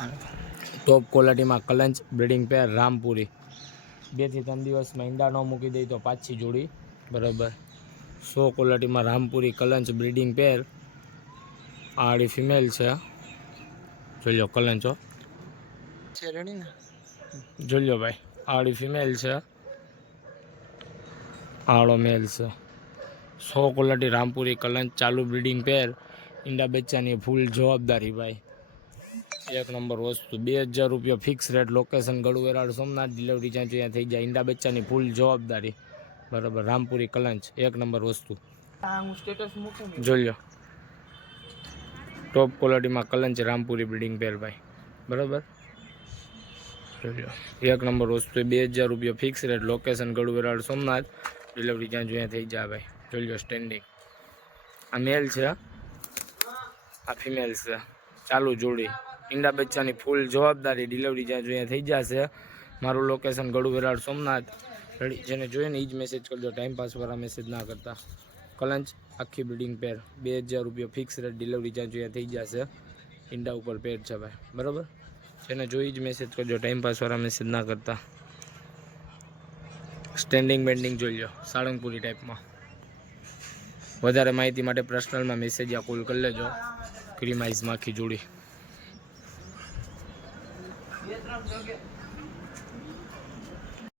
ટોપ ક્વોલિટીમાં કલંચ બ્રીડિંગ પેર રામપુરી 2 થી 3 દિવસમાં ઈંડા ન મૂકી દે તો પાછી જોડી બરાબર. 100 ક્વોલિટીમાં રામપુરી કલંચ બ્રીડિંગ પેર. આડી ફિમેલ છે, જોઈ લો કલંચો જોઈ લો ભાઈ. આડી ફિમેલ છે, આળો મેલ છે. 100 ક્વોલિટી રામપુરી કલંચ ચાલુ બ્રીડિંગ પેર. ઈંડા બચ્ચાની ફૂલ જવાબદારી ભાઈ, એક નંબર વસ્તુ. 2000 રૂપિયા ફિક્સ રેટ. લોકેશન ગળુ વેરાળ સોમનાથ. ડિલિવરી જ્યાં જોઈએ થઈ જાય. ઈંડા બચ્ચાની ફૂલ જવાબદારી બરાબર. રામપુરી કલંચ એક નંબર વસ્તુ. જોઈ લો ટોપ ક્વોલિટીમાં કલંચ રામપુરી બ્રીડિંગ પેર ભાઈ બરાબર. જોઈ લો એક નંબર વસ્તુ. 2000 રૂપિયા ફિક્સ રેટ. લોકેશન ગળુ વેરાળ સોમનાથ. ડિલિવરી જ્યાં જોઈએ થઈ જાય ભાઈ. જોઈ લો સ્ટેન્ડિંગ. આ મેલ છે, આ ફિમેલ છે. ચાલુ જોડી. ઈંડા બચ્ચાની ફૂલ જવાબદારી. ડિલિવરી જ્યાં જોઈએ થઈ જશે. મારું લોકેશન ગળુ વેરાળ સોમનાથ. રેડી જેને જોઈએ ને એ જ મેસેજ કરજો, ટાઈમપાસવાળા મેસેજ ના કરતા. કલંચ આખી બ્રીડિંગ પેર 2000 રૂપિયા ફિક્સ રેટ. ડિલિવરી જ્યાં જોઈએ થઈ જશે. ઈંડા ઉપર પેર છે ભાઈ બરાબર. જેને જોઈ જ મેસેજ કરજો, ટાઈમપાસવાળા મેસેજ ના કરતા. સ્ટેન્ડિંગ બેન્ડિંગ જોઈ લો સાળંગપુરી ટાઈપમાં. વધારે માહિતી માટે પર્સનલમાં મેસેજ યા કોલ કરી લેજો. ક્રીમ આઈઝમાં આખી જોડી.